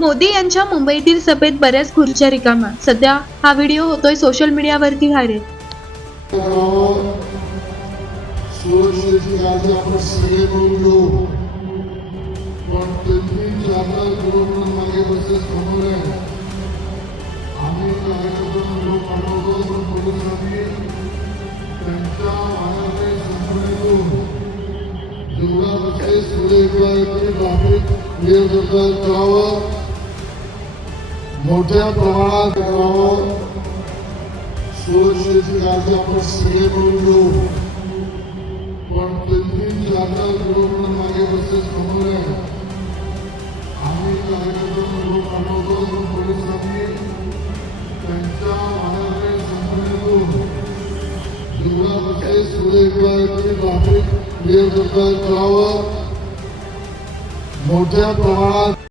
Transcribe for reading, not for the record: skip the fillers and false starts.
मोदी यांच्या मुंबईतील सभेत बऱ्याच खुर्च्या रिकाम्या. सध्या हा व्हिडिओ होतोय सोशल मीडियावरती व्हायरल. सुरक्षेची काळजी आपण सगळे करून घेऊ, पण 3-4 किलोमीटर मागे बसेस थांबवले. आम्ही कार्यकर्त्यांना निरोप पाठवतो, पण पोलिसांनी त्यांच्या वाहनाने संपूर्ण जेवढा बसेस पुढे ट्रॅफिक क्लिअर करता करावं, मोठ्या प्रमाणात करावं. सुरक्षेची काळजी आपण सगळे करून घेऊ, पण 3-4 किलोमीटर मागे बसेस थांबवले. आम्ही कार्यकर्त्यांना निरोप पाठवतो, पण पोलिसांनी त्यांच्या वाहनाने संपूर्ण जेवढा बसेस पुढे ट्रॅफिक क्लिअर करता करावं, मोठ्या प्रमाणात